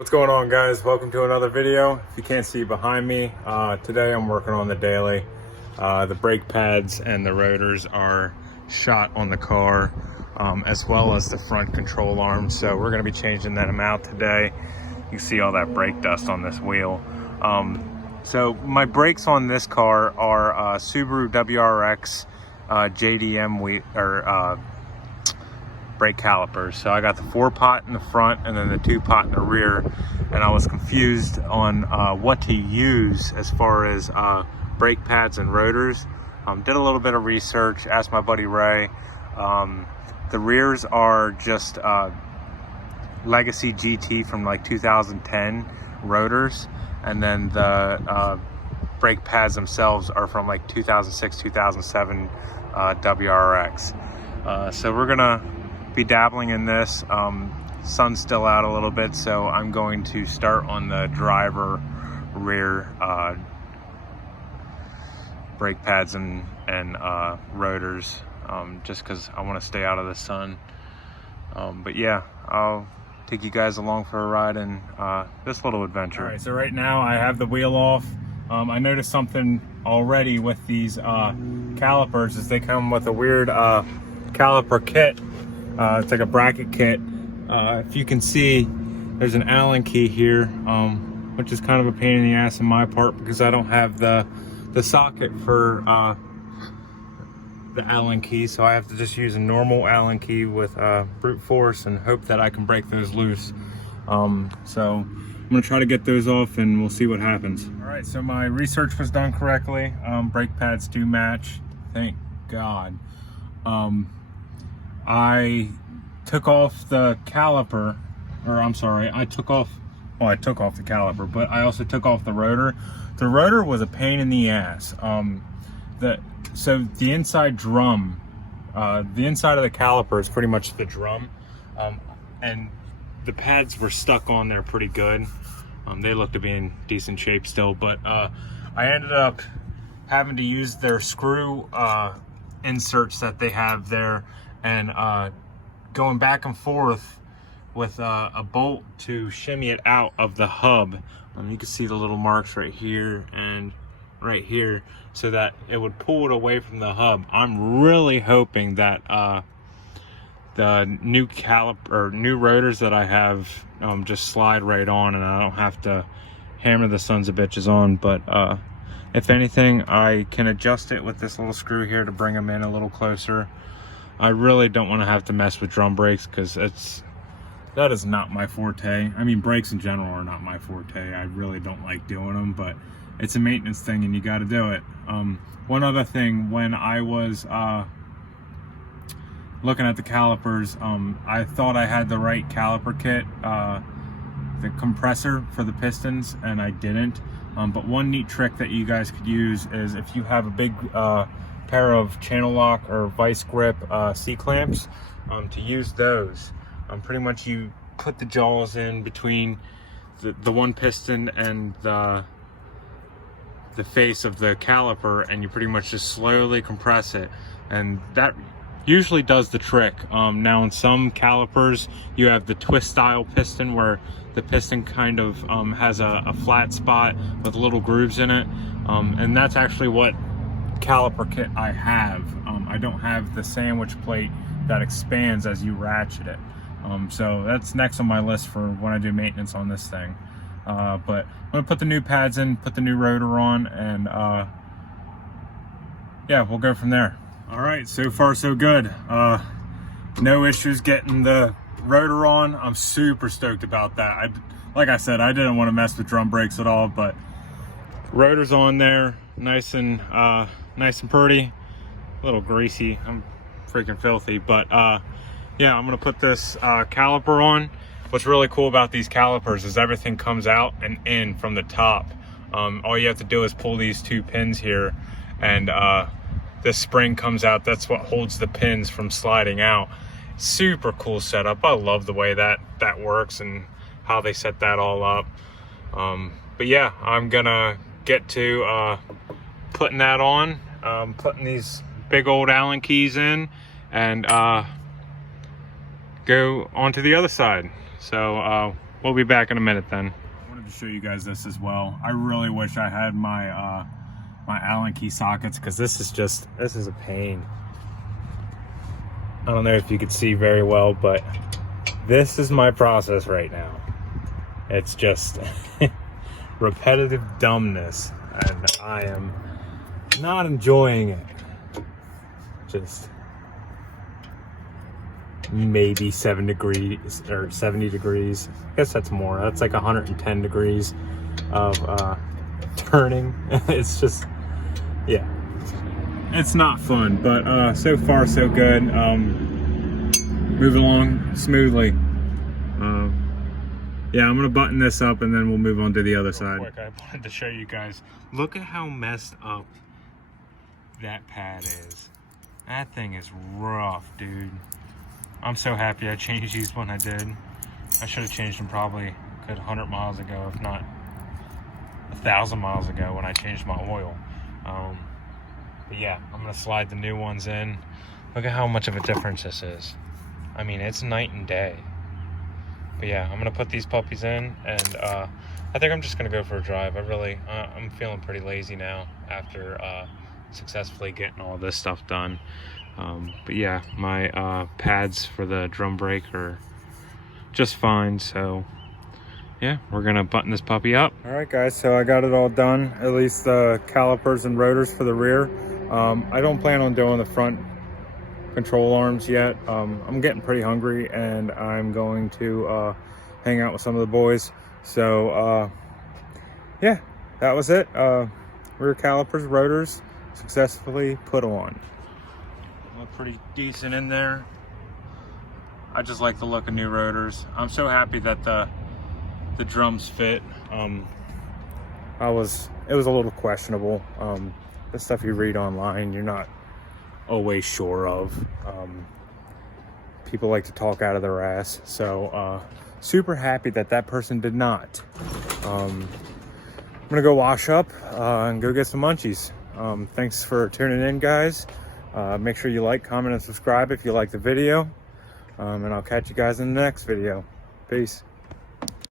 What's going on, guys? Welcome to another video. If you can't see behind me, today I'm working on the daily. The brake pads and the rotors are shot on the car, as well as the front control arm. So we're going to be changing them out today. You see all that brake dust on this wheel. So my brakes on this car are Subaru WRX JDM brake calipers. So I got the 4-pot in the front and then the 2-pot in the rear, and I was confused on what to use as far as brake pads and rotors. Did a little bit of research, asked my buddy Ray. The rears are just Legacy GT from like 2010 rotors, and then the brake pads themselves are from like 2006 2007 WRX. So we're gonna be dabbling in this. Sun's still out a little bit, so I'm going to start on the driver rear brake pads and rotors, just because I want to stay out of the sun. But yeah, I'll take you guys along for a ride in this little adventure. All right, so right now I have the wheel off. I noticed something already with these calipers, is they come with a weird caliper kit. It's like a bracket kit. If you can see, there's an Allen key here, which is kind of a pain in the ass in my part because I don't have the socket for the Allen key, so I have to just use a normal Allen key with brute force and hope that I can break those loose. So I'm gonna try to get those off and we'll see what happens. All right, so my research was done correctly. Brake pads do match, thank God. I took off the caliper, or I'm sorry, I took off the caliper, but I also took off the rotor. The rotor was a pain in the ass. So the inside drum, the inside of the caliper is pretty much the drum, and the pads were stuck on there pretty good. They look to be in decent shape still, but I ended up having to use their screw inserts that they have there, and going back and forth with a bolt to shimmy it out of the hub. You can see the little marks right here and right here, so that it would pull it away from the hub. I'm really hoping that the new new rotors that I have just slide right on, and I don't have to hammer the sons of bitches on. But if anything, I can adjust it with this little screw here to bring them in a little closer. I really don't want to have to mess with drum brakes because that is not my forte. I mean, brakes in general are not my forte. I really don't like doing them, but it's a maintenance thing and you got to do it. One other thing, when I was looking at the calipers, I thought I had the right caliper kit, the compressor for the pistons, and I didn't. But one neat trick that you guys could use is if you have a big pair of channel lock or vice grip C-clamps, to use those. Pretty much you put the jaws in between the one piston and the face of the caliper, and you pretty much just slowly compress it, and that usually does the trick. Now in some calipers you have the twist style piston where the piston kind of has a flat spot with little grooves in it, and that's actually what caliper kit I have. I don't have the sandwich plate that expands as you ratchet it. So that's next on my list for when I do maintenance on this thing. But I'm gonna put the new pads in, put the new rotor on, and yeah, we'll go from there. All right, so far so good. No issues getting the rotor on. I'm super stoked about that. Like I said, I didn't want to mess with drum brakes at all, but rotor's on there, nice and pretty. A little greasy, I'm freaking filthy, but yeah, I'm gonna put this caliper on. What's really cool about these calipers is everything comes out and in from the top. All you have to do is pull these two pins here, and this spring comes out. That's what holds the pins from sliding out. Super cool setup. I love the way that works and how they set that all up. But yeah, I'm gonna get to putting that on, putting these big old Allen keys in, and go onto the other side. So we'll be back in a minute then. I wanted to show you guys this as well. I really wish I had my my Allen key sockets, because this is a pain. I don't know if you could see very well, but this is my process right now. It's just repetitive dumbness, and I am not enjoying it. Just maybe 7 degrees or 70 degrees. I guess that's more. That's like 110 degrees of turning. It's just, yeah, it's not fun, but so far so good. Moving along smoothly. Yeah, I'm gonna button this up and then we'll move on to the other side. Quick, I wanted to show you guys. Look at how messed up that pad is. That thing is rough, dude. I'm so happy I changed these when I did. I should have changed them probably a good 100 miles ago, if not 1,000 miles ago when I changed my oil. But yeah, I'm gonna slide the new ones in. Look at how much of a difference this is. I mean, it's night and day. But yeah, I'm gonna put these puppies in, and I think I'm just gonna go for a drive. I'm feeling pretty lazy now after successfully getting all this stuff done. But yeah, my pads for the drum brake are just fine, so yeah, we're gonna button this puppy up. All right guys, so I got it all done, at least the calipers and rotors for the rear. I don't plan on doing the front control arms yet. I'm getting pretty hungry, and I'm going to hang out with some of the boys. So yeah, that was it. Rear calipers, rotors successfully put on. Look pretty decent in there. I just like the look of new rotors. I'm so happy that the drums fit. It was a little questionable. The stuff you read online, you're not always sure of. People like to talk out of their ass, so super happy that that person did not. I'm gonna go wash up and go get some munchies. Thanks for tuning in, guys. Make sure you like, comment, and subscribe if you like the video, and I'll catch you guys in the next video. Peace.